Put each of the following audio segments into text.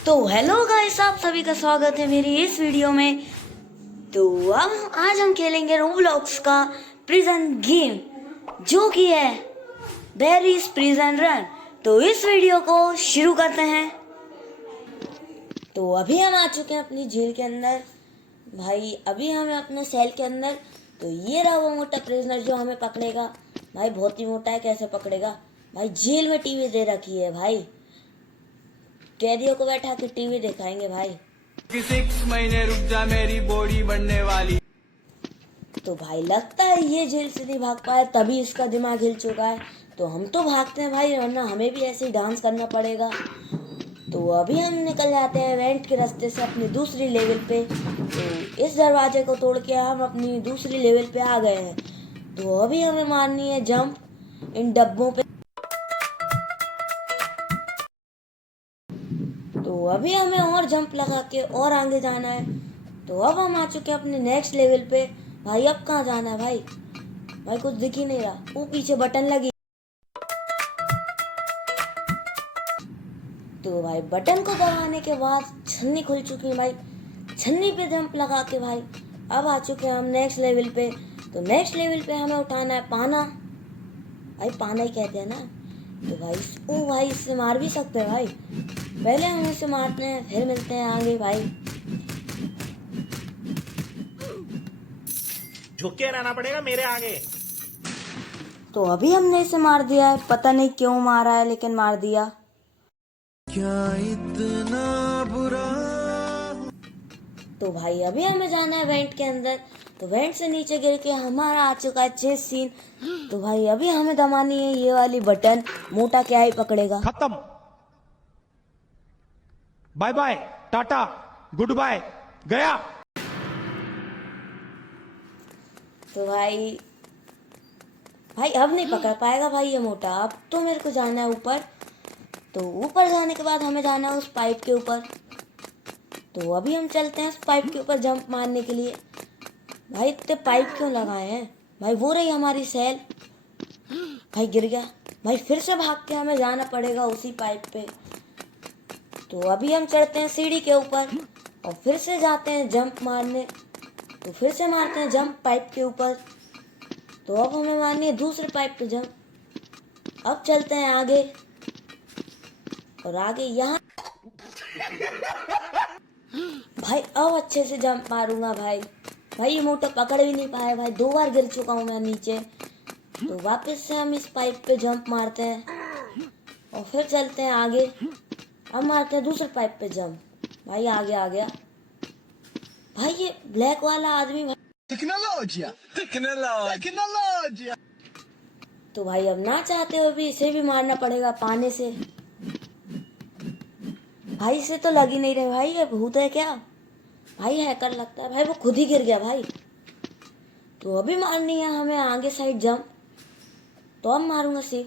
तो hello guys, आप सभी का स्वागत है मेरी इस वीडियो में। तो अब आज हम खेलेंगे रोब्लॉक्स का प्रिजन गेम, जो कि है बेरीज प्रिजन रन। तो इस वीडियो को शुरू करते हैं। तो अभी हम आ चुके हैं अपनी जेल के अंदर। भाई अभी हम अपने सेल के अंदर। तो ये रहा वो मोटा प्रिजनर जो हमें पकड़ेगा। भाई बहुत ही मोटा है, कैसे पकड़ेगा। भाई जेल में टीवी दे रखी है। भाई कैदियों को बैठा के टीवी दिखाएंगे भाई। 6 महीने रुक जा, मेरी बॉडी बनने वाली। तो भाई लगता है ये जेल से नहीं भाग पाया, तभी इसका दिमाग हिल चुका है। तो हम तो भागते हैं भाई, वरना हमें भी ऐसे ही डांस करना पड़ेगा। तो अभी हम निकल जाते हैं वेंट के रास्ते से अपनी दूसरी लेवल पे। तो इस दरवाजे को तोड़ के हम अपनी दूसरी लेवल पे आ गए हैं। तो अभी हमें मारनी है जंप इन डब्बों पे। तो अभी हमें और जंप लगा के और आगे जाना है। तो अब हम आ चुके हैं अपने नेक्स्ट लेवल पे। भाई अब कहाँ जाना है भाई? भाई कुछ दिख ही नहीं रहा। वो पीछे बटन लगी। तो भाई बटन को दबाने के बाद छन्नी खुल चुकी है भाई। छन्नी पे जंप लगा के भाई अब आ चुके हैं हम नेक्स्ट लेवल पे। तो नेक्स्ट लेवल पे हमें उठाना है पाना। भाई पाना ही कहते हैं ना। तो भाई ओ भाई इससे मार भी सकते हैं भाई। पहले हम इसे मारते हैं, फिर मिलते हैं आगे भाई। झुक के रहना पड़ेगा मेरे आगे। तो अभी हमने इसे मार दिया है, पता नहीं क्यों मारा है, लेकिन मार दिया। क्या इतना बुरा। तो भाई अभी हमें जाना है वेंट के अंदर। तो वेंट से नीचे गिर के हमारा आ चुका है चेस सीन। तो भाई अभी हमें दबानी है ये वाली बटन। मोटा क्या ही पकड़ेगा। खत्म, bye bye, tata, goodbye, गया। तो भाई अब नहीं पकड़ पाएगा भाई ये मोटा। अब तो मेरे को जाना है ऊपर। तो ऊपर जाने के बाद हमें जाना है उस पाइप के ऊपर। तो अभी हम चलते हैं उस पाइप के ऊपर जंप मारने के लिए। भाई इतने पाइप क्यों लगाए हैं भाई? वो रही हमारी सेल। भाई गिर गया। भाई फिर से भाग के हमें जाना पड़ेगा उसी पाइप पे। तो अभी हम चढ़ते हैं सीढ़ी के ऊपर और फिर से जाते हैं जंप मारने। तो फिर से मारते हैं जंप पाइप के ऊपर। तो अब हमें मारनी है दूसरे पाइप पे जंप। अब चलते हैं आगे और आगे यहाँ। भाई अब अच्छे से जंप मारूंगा भाई। भाई ये मोटा पकड़ भी नहीं पाया भाई। 2 बार गिर चुका हूँ मैं नीचे। तो वापस से हम इस पाइप पे जंप मारते हैं और फिर चलते हैं आगे। अब मारते हैं दूसरे पाइप पे जंप। भाई आगे आ गया। भाई ये ब्लैक वाला आदमी भाई। टेक्नोलॉजिया टेक्नोलॉजिया। तो भाई अब ना चाहते हुए भी इसे भी मारना पड़ेगा पाने से। भाई इसे तो लग ही नहीं रहे भाई, ये भूत है क्या? भाई हैकर लगता है भाई। वो खुद ही गिर गया भाई। तो अभी मारनी है हमें आगे साइड जंप। तो अब मारूंगा सीख।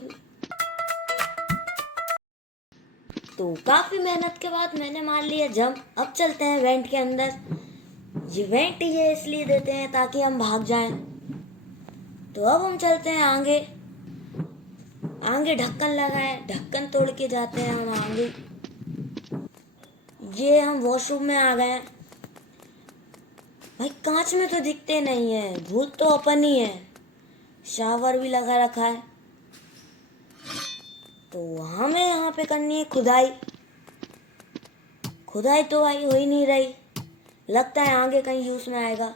तो काफी मेहनत के बाद मैंने मार लिया जंप। अब चलते हैं वेंट के अंदर। ये वेंट ये इसलिए देते हैं ताकि हम भाग जाएं। तो अब हम चलते हैं आगे। आगे ढक्कन लगा है, ढक्कन तोड़ के जाते हैं हम आगे। ये हम वॉशरूम में आ गए हैं। भाई कांच में तो दिखते नहीं है, भूत तो अपन ही है। शावर भी लगा रखा है। तो हमें यहाँ पे करनी है खुदाई। खुदाई तो भाई हो ही नहीं रही। लगता है आगे कहीं यूज में आएगा।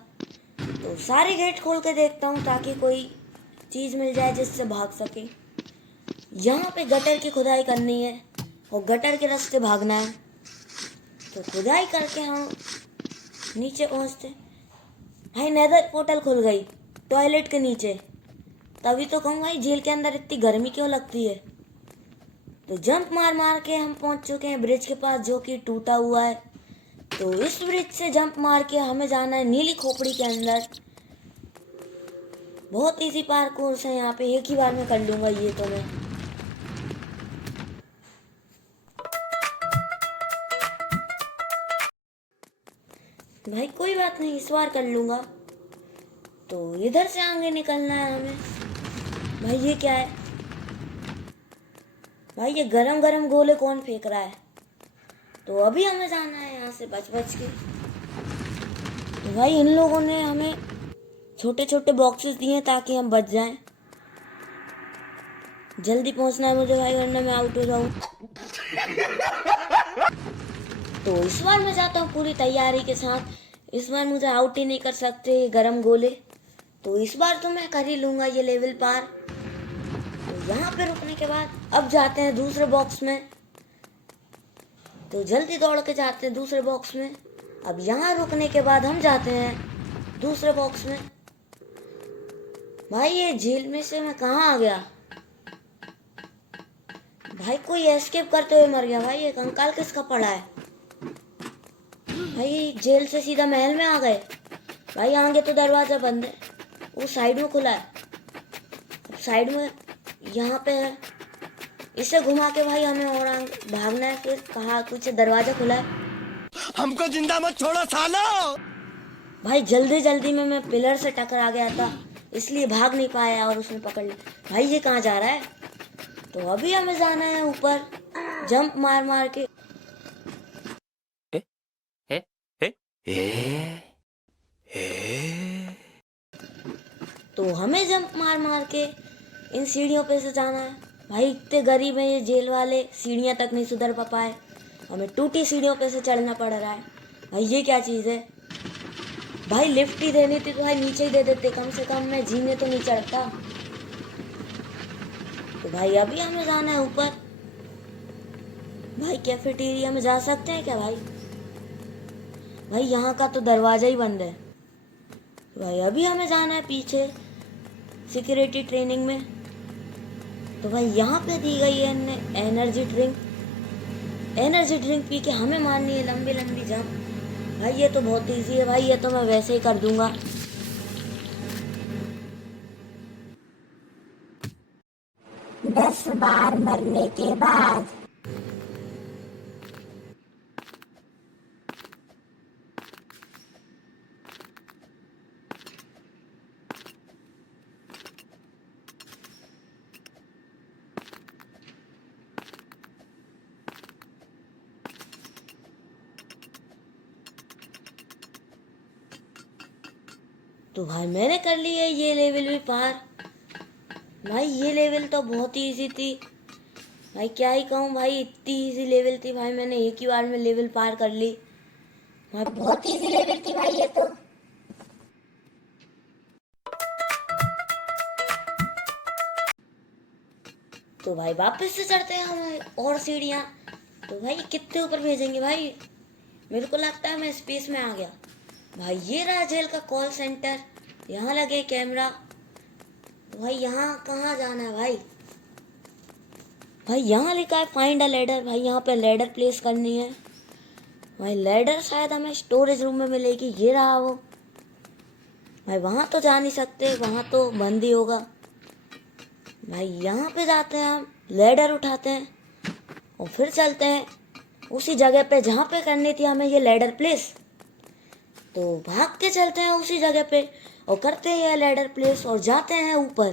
तो सारे गेट खोल के देखता हूँ ताकि कोई चीज मिल जाए जिससे भाग सके। यहाँ पे गटर की खुदाई करनी है और गटर के रास्ते भागना है। तो खुदाई करके हम नीचे पहुँचते। भाई नेदर पोर्टल खुल गई टॉयलेट के नीचे। तभी तो कहूँ भाई जेल के अंदर इतनी गर्मी क्यों लगती है। तो जंप मार मार के हम पहुँच चुके हैं ब्रिज के पास, जो कि टूटा हुआ है। तो इस ब्रिज से जंप मार के हमें जाना है नीली खोपड़ी के अंदर। बहुत इजी पार्कोर है यहाँ पे, एक ही बार में कर लूंगा ये तो मैं। भाई कोई बात नहीं, इस बार कर लूंगा। तो इधर से आगे निकलना है हमें। भाई ये क्या है? भाई ये गरम गरम गोले कौन फेंक रहा है? तो अभी हमें जाना है यहाँ से बच बच के। तो भाई इन लोगों ने हमें छोटे छोटे बॉक्सेस दिए हैं ताकि हम बच जाएं। जल्दी पहुंचना है मुझे भाई, वरना मैं आउट हो जाऊं। तो इस बार मैं जाता हूँ पूरी तैयारी के साथ। इस बार मुझे आउट ही नहीं कर सकते ये गरम गोले। तो इस बार तो मैं कर ही लूंगा ये लेवल पार। तो यहाँ पे रुकने के बाद अब जाते हैं दूसरे बॉक्स में। तो जल्दी दौड़ के जाते हैं दूसरे बॉक्स में। अब यहाँ रुकने के बाद हम जाते हैं दूसरे बॉक्स में। भाई ये जेल में से मैं कहाँ आ गया? भाई कोई एस्केप करते हुए मर गया। भाई ये कंकाल किसका पड़ा है? भाई जेल से सीधा महल में आ गए। भाई आगे तो दरवाजा बंद है, वो साइड में खुला है। अब साइड में यहाँ पे है, इसे घुमा के भाई हमें और भागना है। फिर कहा कुछ दरवाजा खुला है। हमको जिंदा मत छोड़ो सालो। भाई जल्दी जल्दी में मैं पिलर से टकरा गया था, इसलिए भाग नहीं पाया और उसने पकड़ लिया। भाई ये कहाँ जा रहा है? तो अभी हमें जाना है ऊपर जंप मार मार के। तो हमें जंप मार मार के इन सीढ़ियों पे से जाना है। भाई इतने गरीब हैं ये जेल वाले, सीढ़ियाँ तक नहीं सुधर पाए। हमें टूटी सीढ़ियों पे से चढ़ना पड़ रहा है। भाई ये क्या चीज़ है? भाई लिफ्ट ही देनी थी तो भाई नीचे ही दे देते, कम से कम मैं जीने तो नहीं चढ़ता। तो भाई अभी हमें जाना है ऊपर। भाई कैफेटेरिया में जा सकते हैं क्या भाई? भाई यहाँ का तो दरवाजा ही बंद है। भाई अभी हमें जाना है पीछे सिक्योरिटी ट्रेनिंग में। तो भाई यहाँ पे दी गई है energy drink. Energy drink P के हमें मारनी है लंबी लंबी जंप। भाई ये तो बहुत इजी है भाई, ये तो मैं वैसे ही कर दूंगा। दस बार मरने के बाद तो भाई मैंने कर ली है ये लेवल भी पार। भाई ये लेवल तो बहुत ही इजी थी। भाई क्या ही कहूँ भाई, इतनी इजी लेवल थी भाई, मैंने एक ही बार में लेवल पार कर ली। भाई बहुत इजी लेवल थी भाई ये तो। तो भाई वापस से चढ़ते हैं हम और सीढ़ियाँ। तो भाई कितने ऊपर भेजेंगे भाई? मेरे को लगता है मैं स्पेस में आ गया। भाई ये रहा जेल का कॉल सेंटर, यहाँ लगे कैमरा। तो भाई यहाँ कहाँ जाना है भाई? भाई यहाँ लिखा है फाइंड अ लैडर। भाई यहाँ पे लैडर प्लेस करनी है। भाई लैडर शायद हमें स्टोरेज रूम में मिलेगी। ये रहा वो। भाई वहाँ तो जा नहीं सकते, वहाँ तो बंद ही होगा। भाई यहाँ पे जाते हैं, हम लैडर उठाते हैं और फिर चलते हैं उसी जगह पे जहाँ पे करनी थी हमें ये लैडर प्लेस। तो भाग के चलते हैं उसी जगह पे और करते हैं ये लैडर प्लेस और जाते हैं ऊपर।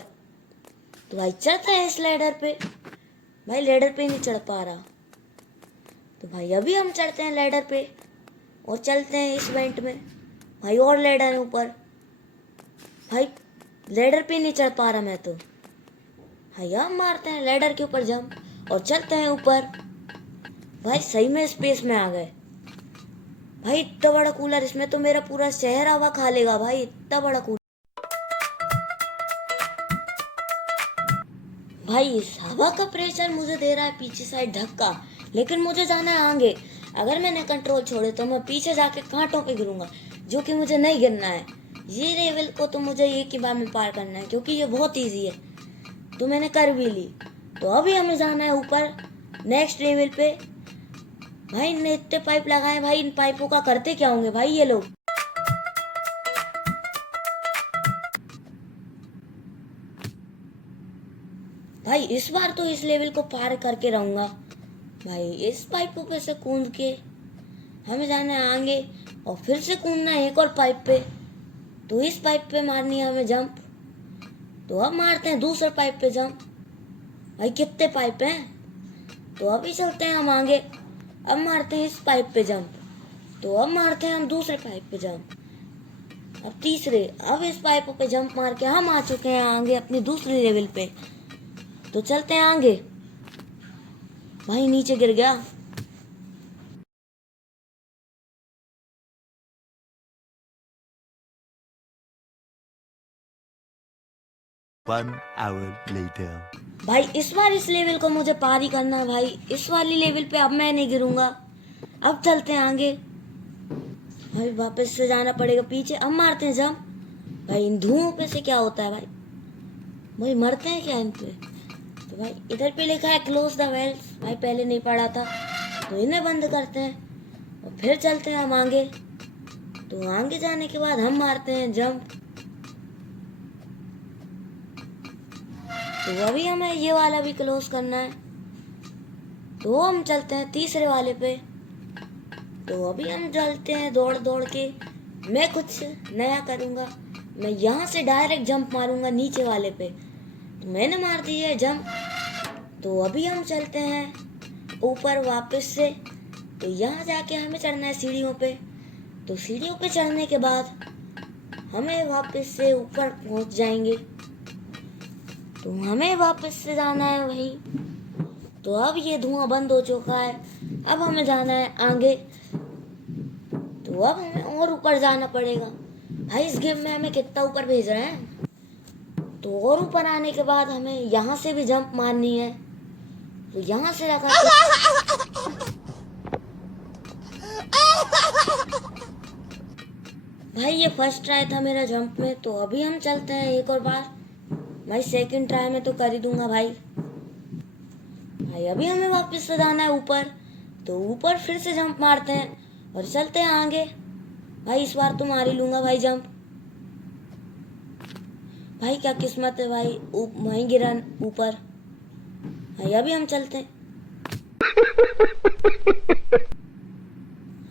तो भाई चढ़ते हैं इस लैडर पे। भाई लैडर पे नहीं चढ़ पा रहा। तो भाई अभी हम चढ़ते हैं लैडर पे और चलते हैं इस वेंट में। भाई और लैडर है ऊपर। भाई लैडर पे नहीं चढ़ पा रहा मैं तो। भाई हम मारते हैं लैडर के ऊपर जंप और चलते हैं ऊपर। भाई सही में स्पेस में आ गए। भाई इतना बड़ा कूलर, इसमें तो मेरा पूरा शहर हवा खा लेगा भाई, इतना बड़ा कूलर। भाई इस हवा का प्रेशर मुझे दे रहा है पीछे साइड धक्का, लेकिन मुझे जाना है आगे। अगर मैंने कंट्रोल छोड़े तो मैं पीछे जाके कांटों पे गिरूंगा, जो कि मुझे नहीं गिरना है। ये लेवल को तो मुझे एक ही बार में पार करना है क्योंकि ये बहुत इजी है। तो मैंने कर भी ली। तो अभी हमें जाना है ऊपर नेक्स्ट लेवल पे। भाई इनने इतने पाइप लगाए, भाई इन पाइपों का करते क्या होंगे भाई ये लोग? भाई इस बार तो इस लेवल को पार करके रहूंगा। भाई इस पाइपों पे से कूद के हमें जाना है आगे और फिर से कूदना है एक और पाइप पे। तो इस पाइप पे मारनी है हमें जंप। तो अब मारते हैं दूसरे पाइप पे जंप। भाई कितने पाइप हैं? तो अभी चलते हैं हम आगे। अब मारते हैं इस पाइप पे जंप। तो अब मारते हैं हम दूसरे पाइप पे जंप, अब तीसरे। अब इस पाइप पे जंप मार के हम आ चुके हैं आगे अपनी दूसरी लेवल पे। तो चलते हैं आगे। भाई नीचे गिर गया। One hour later. भाई इस बार इस लेवल को मुझे पार ही करना है भाई। इस वाली लेवल पे अब मैं नहीं गिरूंगा। अब चलते हैं आगे। भाई वापस से जाना पड़ेगा पीछे। अब मारते हैं जंप। भाई इन धुओं पे से क्या होता है भाई? भाई मरते हैं क्या इन पे? तो भाई इधर पे लिखा है क्लोज द वेल्स। भाई पहले नहीं पढ़ा था, तो इन्हें बंद करते हैं और फिर चलते हैं हम आगे। तो आगे जाने के बाद हम मारते हैं जंप। तो अभी हमें ये वाला भी क्लोज करना है। तो हम चलते हैं तीसरे वाले पे। तो अभी हम चलते हैं दौड़ दौड़ के। मैं कुछ नया करूँगा, मैं यहाँ से डायरेक्ट जंप मारूंगा नीचे वाले पे। तो मैंने मार दी है जंप। तो अभी हम चलते हैं ऊपर वापस से। तो यहाँ जाके हमें चढ़ना है सीढ़ियों पे। तो सीढ़ियों पे चढ़ने के बाद हमें वापस से ऊपर पहुँच जाएंगे। तो हमें वापस से जाना है वहीं। तो अब ये धुआं बंद हो चुका है। अब हमें जाना है आगे। तो अब हमें और ऊपर जाना पड़ेगा। भाई इस गेम में हमें कितना ऊपर भेज रहे हैं। तो और ऊपर आने के बाद हमें यहाँ से भी जंप मारनी है। तो यहाँ से लगा भाई ये फर्स्ट ट्राई था मेरा जंप में। तो अभी हम चलते हैं एक और बार। भाई सेकंड ट्राई में तो कर ही दूंगा भाई। भाई अभी हमें वापस से जाना है ऊपर। तो ऊपर फिर से जंप मारते हैं और चलते हैं आगे। भाई इस बार तो मार ही लूंगा भाई जंप। भाई क्या किस्मत है भाई, वहीं गिरा ऊपर। भाई अभी हम चलते हैं।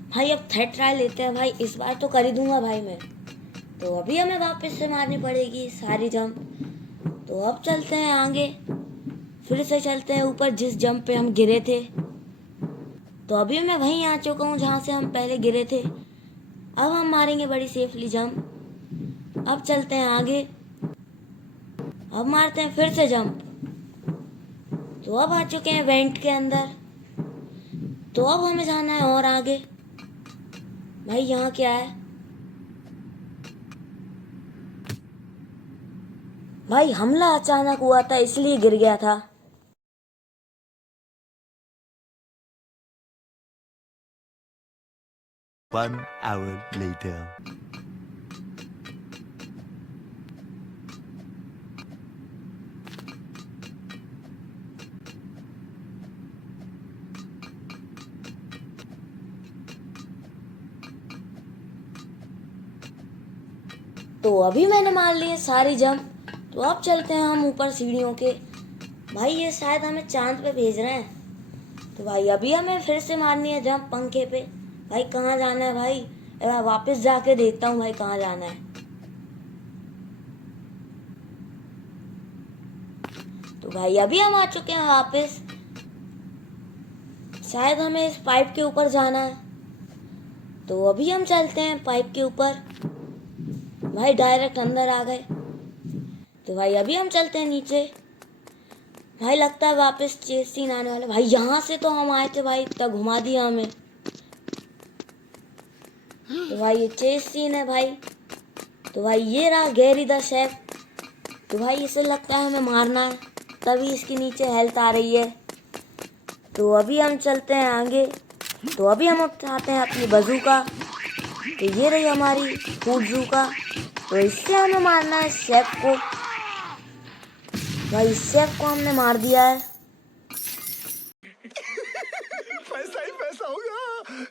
भाई अब थर्ड ट्राई लेते हैं भाई। इस बार तो कर ही दूंगा भाई मैं। तो अभी हमें वापस से मारनी पड़ेगी सारी जंप। तो अब चलते हैं आगे। फिर से चलते हैं ऊपर जिस जंप पे हम गिरे थे। तो अभी मैं वहीं आ चुका हूँ जहाँ से हम पहले गिरे थे। अब हम मारेंगे बड़ी सेफली जंप। अब चलते हैं आगे। अब मारते हैं फिर से जंप। तो अब आ चुके हैं वेंट के अंदर। तो अब हमें जाना है और आगे। भाई यहाँ क्या है? भाई हमला अचानक हुआ था इसलिए गिर गया था। One hour later. तो अभी मैंने मार लिए सारी जंप। तो अब चलते हैं हम ऊपर सीढ़ियों के। भाई ये शायद हमें चांद पे भेज रहे हैं। तो भाई अभी हमें फिर से मारनी है जंप पंखे पे। भाई कहाँ जाना है भाई? मैं वापस जाके देखता हूँ भाई कहाँ जाना है। तो भाई अभी हम आ चुके हैं वापस। शायद हमें इस पाइप के ऊपर जाना है। तो अभी हम चलते हैं पाइप के ऊपर। भाई डायरेक्ट अंदर आ गए। तो भाई अभी हम चलते हैं नीचे। भाई लगता है वापस चेस सीन आने वाला। भाई यहाँ से तो हम आए थे भाई, तब घुमा दिया हमें। तो भाई ये चेस सीन है भाई। तो भाई ये रहा गैरी द शेफ। तो भाई इसे लगता है हमें मारना है, तभी इसके नीचे हेल्थ आ रही है। तो अभी हम चलते हैं आगे। तो अभी हम उठाते हैं अपनी बंदूका। तो ये रही हमारी फूडजूका। तो इससे हमें मारना है शेफ को। भाई शेफ को हमने मार दिया है। पैसा ही पैसा होगा।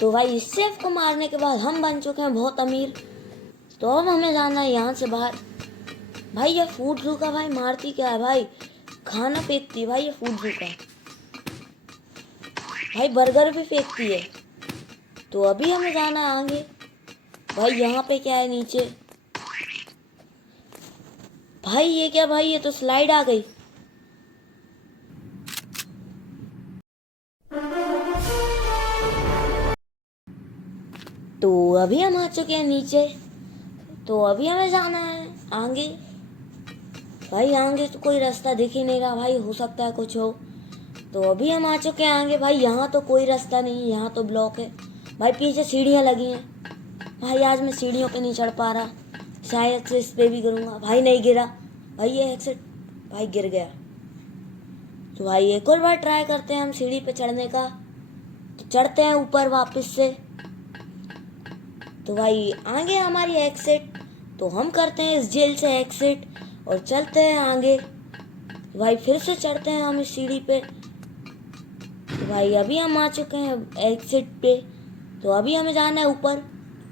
तो भाई इस शेफ को मारने के बाद हम बन चुके हैं बहुत अमीर। तो अब हमें जाना है यहाँ से बाहर। भाई ये फूडजूका भाई मारती क्या है भाई? खाना फेंकती है भाई ये फूडजूका। भाई बर्गर भी फेंकती है। तो अभी हमें जाना है आगे। भाई यहाँ पे क्या है नीचे? भाई ये क्या भाई? ये तो स्लाइड आ गई। तो अभी हम आ चुके हैं नीचे। तो अभी हमें जाना है आगे। भाई आगे तो कोई रास्ता दिख ही नहीं रहा भाई, हो सकता है कुछ हो। तो अभी हम आ चुके हैं आगे। भाई यहाँ तो कोई रास्ता नहीं, यहाँ तो ब्लॉक है। भाई पीछे सीढ़ियाँ लगी हैं। भाई आज मैं सीढ़ियों पे नहीं चढ़ पा रहा, शायद से इस पे भी गिरूंगा। भाई नहीं गिरा। भाई ये एक्सिट, भाई गिर गया। तो भाई एक और बार ट्राई करते हैं हम सीढ़ी पे चढ़ने का। तो चढ़ते हैं ऊपर वापस से। तो भाई आगे हमारी एक्सिट। तो हम करते हैं इस जेल से एक्सिट और चलते हैं आगे। तो भाई फिर से चढ़ते हैं हम इस सीढ़ी पे। तो भाई अभी हम आ चुके हैं एक्सिट पे। तो अभी हमें जाना है ऊपर।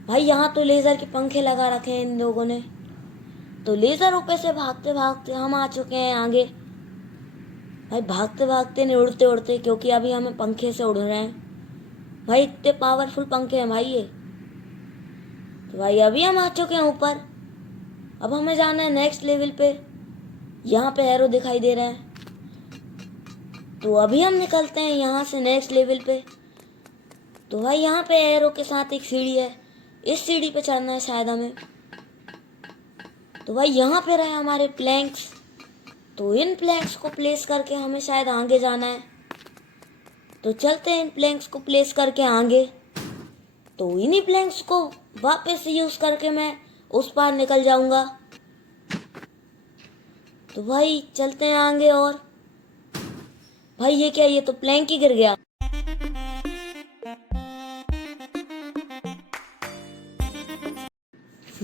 भाई यहाँ तो लेज़र के पंखे लगा रखे हैं इन लोगों ने। तो लेज़र ऊपर से भागते भागते हम आ चुके हैं आगे। भाई भागते भागते नहीं, उड़ते उड़ते, क्योंकि अभी हमें पंखे से उड़ रहे हैं। भाई इतने पावरफुल पंखे हैं भाई ये। तो भाई अभी हम आ चुके हैं ऊपर। अब हमें जाना है नेक्स्ट लेवल पे। यहाँ पे एरो दिखाई दे रहा है। तो अभी हम निकलते हैं यहाँ से नेक्स्ट लेवल पे। तो भाई यहाँ पे एरो के साथ एक सीढ़ी है, इस सीढ़ी पे चढ़ना है शायद हमें। तो भाई यहाँ पे रहे हमारे प्लैंक्स। तो इन प्लैंक्स को प्लेस करके हमें शायद आगे जाना है। तो चलते हैं इन प्लैंक्स को प्लेस करके आगे। तो इन्हीं प्लैंक्स को वापस यूज करके मैं उस पार निकल जाऊंगा। तो भाई चलते हैं आगे। और भाई ये क्या, ये तो प्लैंक ही गिर गया।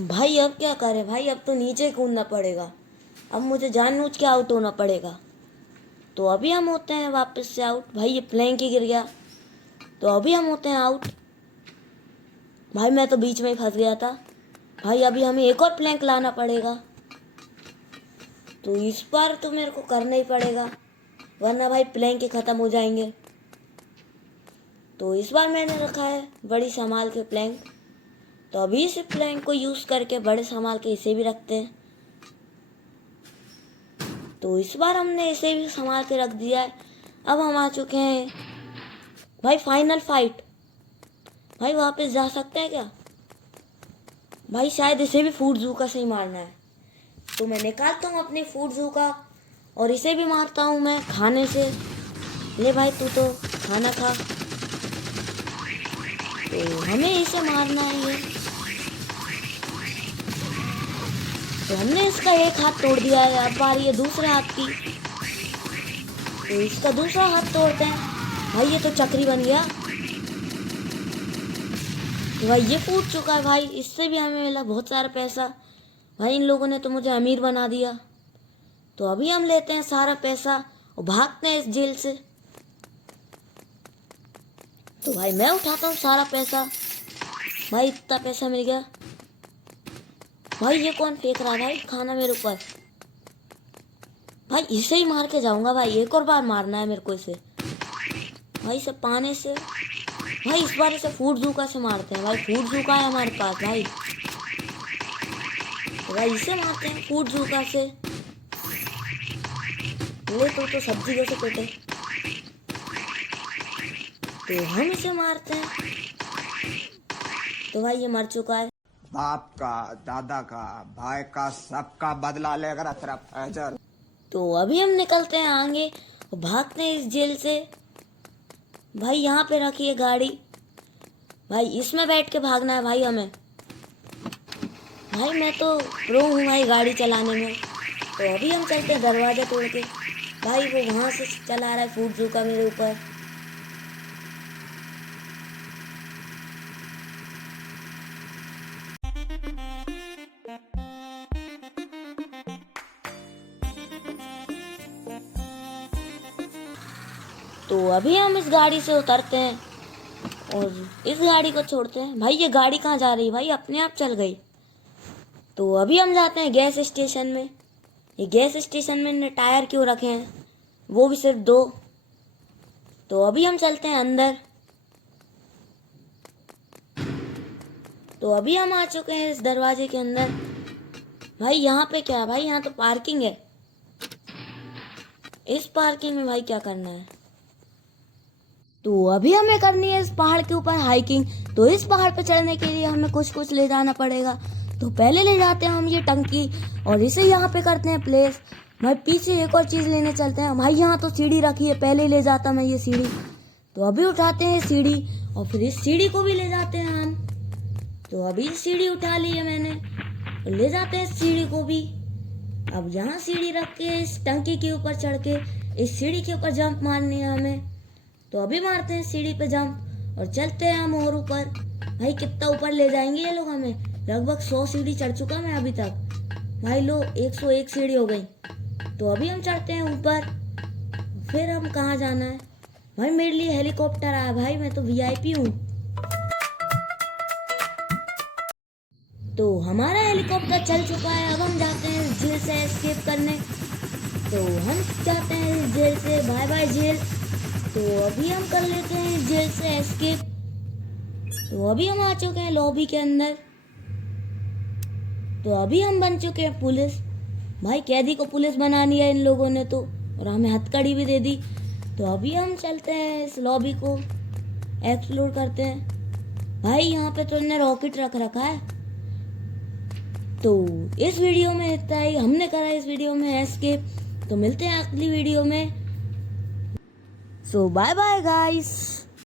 भाई अब क्या करें भाई, अब तो नीचे कूदना पड़ेगा। अब मुझे जानबूझ के आउट होना पड़ेगा। तो अभी हम होते हैं वापस से आउट। भाई ये प्लैंक ही गिर गया। तो अभी हम होते हैं आउट। भाई मैं तो बीच में ही फंस गया था। भाई अभी हमें एक और प्लैंक लाना पड़ेगा। तो इस बार तो मेरे को करना ही पड़ेगा, वरना भाई प्लैंक ही ख़त्म हो जाएंगे। तो इस बार मैंने रखा है बड़ी संभाल के प्लैंक। तो अभी इस प्लैंक को यूज़ करके बड़े संभाल के इसे भी रखते हैं। तो इस बार हमने इसे भी संभाल के रख दिया है। अब हम आ चुके हैं भाई फाइनल फाइट। भाई वापस जा सकते हैं क्या? भाई शायद इसे भी फूड जूका से ही मारना है। तो मैं निकालता हूँ अपनी फूड जूका और इसे भी मारता हूँ मैं खाने से। ले भाई तू तो खाना खा। तो हमें इसे मारना है ये। तो हमने इसका एक हाथ तोड़ दिया है। अब बारी है दूसरे हाथ की। तो इसका दूसरा हाथ तोड़ते हैं। भाई ये तो चक्री बन गया। तो भाई ये फूट चुका है। भाई इससे भी हमें मिला बहुत सारा पैसा। भाई इन लोगों ने तो मुझे अमीर बना दिया। तो अभी हम लेते हैं सारा पैसा और भागते हैं इस जेल से। तो भाई मैं उठाता हूँ सारा पैसा। भाई इतना पैसा मिल गया। भाई ये कौन फेंक रहा है भाई खाना मेरे ऊपर? भाई इसे ही मार के जाऊंगा। भाई एक और बार मारना है मेरे को इसे। भाई इसे पाने से, भाई इस बार इसे फूड जूका से मारते हैं। भाई फूड जूका है हमारे पास भाई। तो भाई इसे मारते हैं फूड जूका से। ले तो सब्जी जैसे पेटे। तो हम इसे मारते हैं। तो भाई ये मर चुका है। बाप का, दादा का, भाई का, सबका बदला लेकर तरफ। तो अभी हम निकलते हैं आगे और भागते हैं इस जेल से। भाई यहाँ पे रखी है गाड़ी। भाई इसमें बैठ के भागना है भाई हमें। भाई मैं तो प्रो हूँ भाई गाड़ी चलाने में। तो अभी हम चलते हैं दरवाज़ा तोड़ के। भाई वो वहाँ से चला रहा है फूड जूका मेरे ऊपर। तो अभी हम इस गाड़ी से उतरते हैं और इस गाड़ी को छोड़ते हैं। भाई ये गाड़ी कहाँ जा रही है? भाई अपने आप चल गई। तो अभी हम जाते हैं गैस स्टेशन में। ये गैस स्टेशन में ने टायर क्यों रखे हैं, वो भी सिर्फ 2। तो अभी हम चलते हैं अंदर। तो अभी हम आ चुके हैं इस दरवाजे के अंदर। भाई यहाँ पे क्या है? भाई यहाँ तो पार्किंग है। इस पार्किंग में भाई क्या करना है? तो अभी हमें करनी है इस पहाड़ के ऊपर हाइकिंग। तो तो इस पहाड़ पे चढ़ने के लिए हमें कुछ कुछ ले जाना पड़ेगा। तो पहले ले जाते हैं हम ये टंकी और इसे यहाँ पे करते हैं प्लेस। भाई पीछे एक और चीज़ लेने चलते हैं। भाई यहाँ तो सीढ़ी रखी है, पहले ही ले जाता मैं ये सीढ़ी। तो अभी उठाते हैं सीढ़ी और फिर इस सीढ़ी को भी ले जाते हैं हम। तो अभी सीढ़ी उठा ली है मैंने और ले जाते हैं सीढ़ी को भी। अब यहाँ सीढ़ी रख के इस टंकी के ऊपर चढ़ के इस सीढ़ी के ऊपर जंप मारनी है हमें। तो अभी मारते हैं सीढ़ी पे जंप और चलते हैं हम और ऊपर। भाई कितना ऊपर ले जाएंगे ये लोग हमें, लगभग 100 सीढ़ी चढ़ चुका मैं अभी तक। भाई लो 101 सीढ़ी हो गई। तो अभी हम चढ़ते हैं ऊपर। फिर हम कहाँ जाना है? भाई मेरे लिए हेलीकॉप्टर आया, भाई मैं तो VIP हूँ। तो हमारा हेलीकॉप्टर चल चुका है। अब हम जाते हैं इस जेल से एस्केप करने। तो हम जाते हैं इस जेल से, बाय बाय जेल। तो अभी हम कर लेते हैं इस जेल से एस्केप। तो अभी हम आ चुके हैं लॉबी के अंदर। तो अभी हम बन चुके हैं पुलिस। भाई कैदी को पुलिस बनानी है इन लोगों ने तो, और हमें हथकड़ी भी दे दी। तो अभी हम चलते हैं इस लॉबी को एक्सप्लोर करते हैं। भाई यहाँ पे तो इन्होंने रॉकेट रख रखा है। तो इस वीडियो में इतना ही हमने करा, इस वीडियो में एस्केप। तो मिलते हैं अगली वीडियो में। सो बाय बाय गाइस।